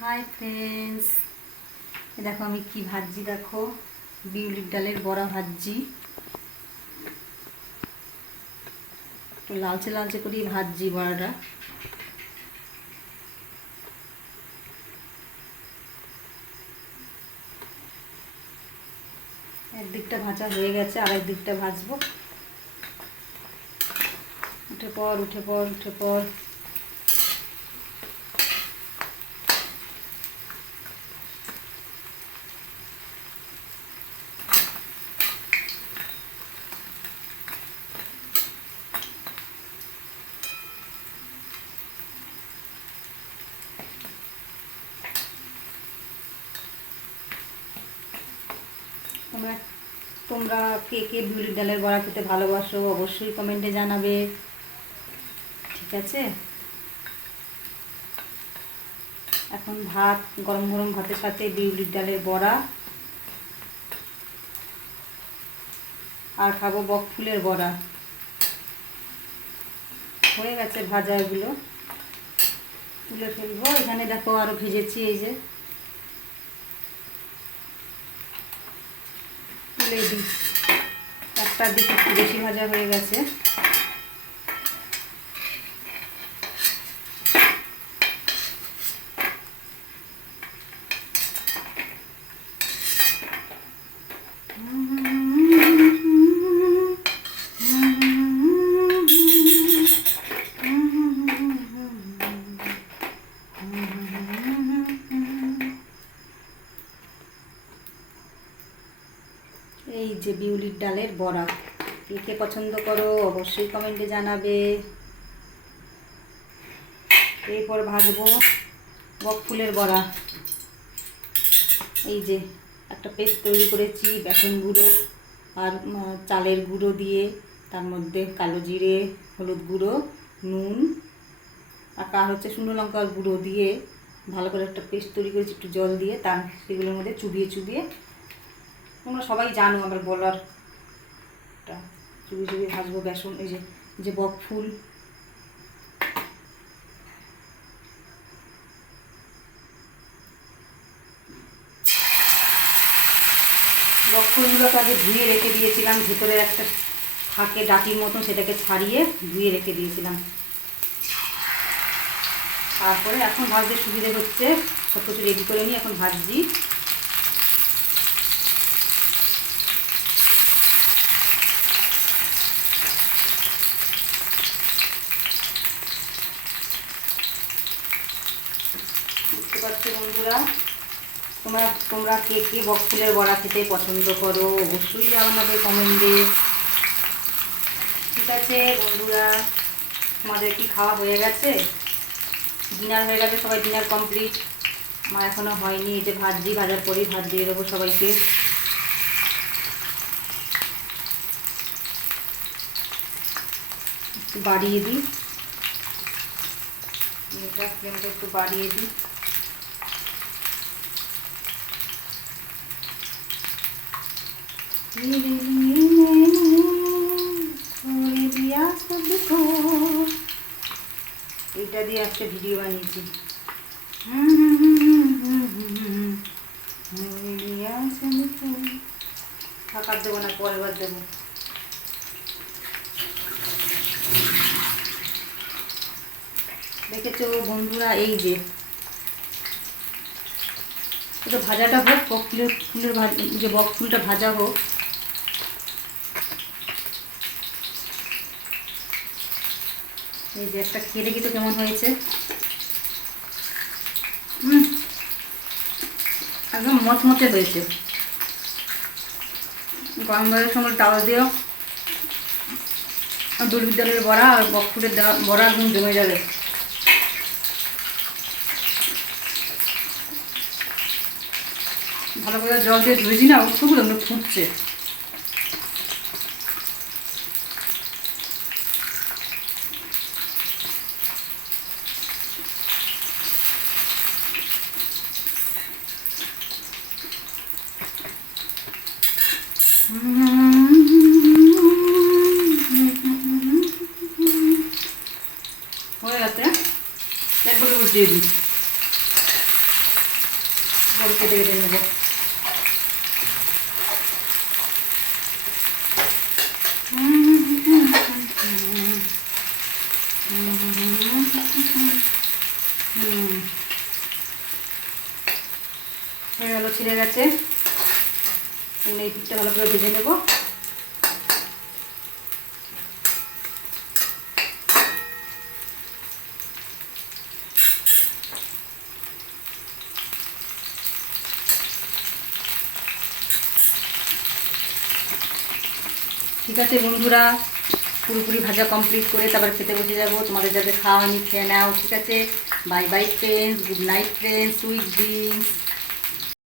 Hi friends দেখো আমি কি ভাজি দেখো। বিউলির ডালের বড়া ভাজি একটু লালচে লালচে করেই ভাজি বড়াটা। একদিকটা ভাজা হয়ে গেছে, আর একদিকটা ভাজবো। উঠে পর উঠে পর উঠে পর তোমরা তোমরা কে কে বিউলির ডালের বড়া খেতে ভালোবাসো অবশ্যই কমেন্টে জানাবে। ঠিক আছে? এখন ভাত গরম গরম ভাতের সাথে বিউলির ডালের বড়া। আর খাব বক ফুলের বড়া। হয়ে গেছে ভাজা এগুলো তুলে ফেলব। এখানে দেখো আরও ভেজেছি, এই যে। তুলে দিই। একটা দিকে বেশি ভাজা হয়ে গেছে। এই যে বিউলির ডালের বড়া। কে পছন্দ করো অবশ্যই কমেন্টে জানাবে। এরপর ভাজবো বক ফুলের বড়া। এই যে একটা পেস্ট তৈরি করেছি, বেসন গুঁড়ো আর চালের গুঁড়ো দিয়ে, তার মধ্যে কালো জিরে, হলুদ গুঁড়ো, নুন আর কার হচ্ছে শুকনো লঙ্কার গুঁড়ো দিয়ে ভালো করে একটা পেস্ট তৈরি করেছি, একটু জল দিয়ে, তার সেগুলোর মধ্যে চুবিয়ে চুবিয়ে তোমরা সবাই জানো আমার বলার টা চুবিয়ে চুবিয়ে ভাজবো বেসন, এই যে যে বক ফুল। বক ফুলগুলোকে আগে ধুয়ে রেখে দিয়েছিলাম, ভেতরে একটা থাকে ডাটির মতন, সেটাকে ছাড়িয়ে ধুয়ে রেখে দিয়েছিলাম। তারপরে এখন ভাজতে সুবিধে হচ্ছে সব কিছু রেডি করে নিয়ে এখন ভাজছি। বন্ধুরা, তোমরা তোমরা কে কে বক ফুলের বড়া খেতে পছন্দ করো, অবশ্যই জানাবে কমেন্টে। ঠিক আছে বন্ধুরা, তোমাদের কি খাওয়া হয়ে গেছে? ডিনার হয়ে গেছে, সবাই ডিনার কমপ্লিট আমার এখনও হয়নি, এই যে ভাত দিই ভাজার পরেই ভাত দিয়ে দেবো সবাইকে। বাড়িয়ে দিই। একটু বাড়িয়ে দিই। এটা দিয়ে একটা ভিডিও বানিয়েছি। থাকার দেবো না, পরের বার দেবো। দেখেছ বন্ধুরা, এই যে। এটা ভাজাটা হোক বক ফুলের ফুলের যে বক ফুলটা ভাজা হোক এই যে একটা খেয়ে দেখি তো কেমন হয়েছে? হুম একদম মচমচে হয়েছে। গরম ভাতের সঙ্গে ডাল দিও আর দুল বিদ্যালয়ের বড়া আর বকফুটের বড়া একদম জমে যাবে। ভালো করে জল দিয়ে ধুয়েছি না এমনি ফুটছে। হয়ে গেছে একবারে উঠিয়ে দিই করে কেটে কেটে নেব হয়ে গেল ছিঁড়ে গেছে এই পিঠটা ভালো করে ভেজে নেব। ঠিক আছে বন্ধুরা, পুরোপুরি ভাজা কমপ্লিট করে তারপর খেতে বসে যাব। তোমাদের যাদের খাওয়া হয়নি, খেয়ে নাও, ঠিক আছে? Bye bye friends good night friends sweet drinks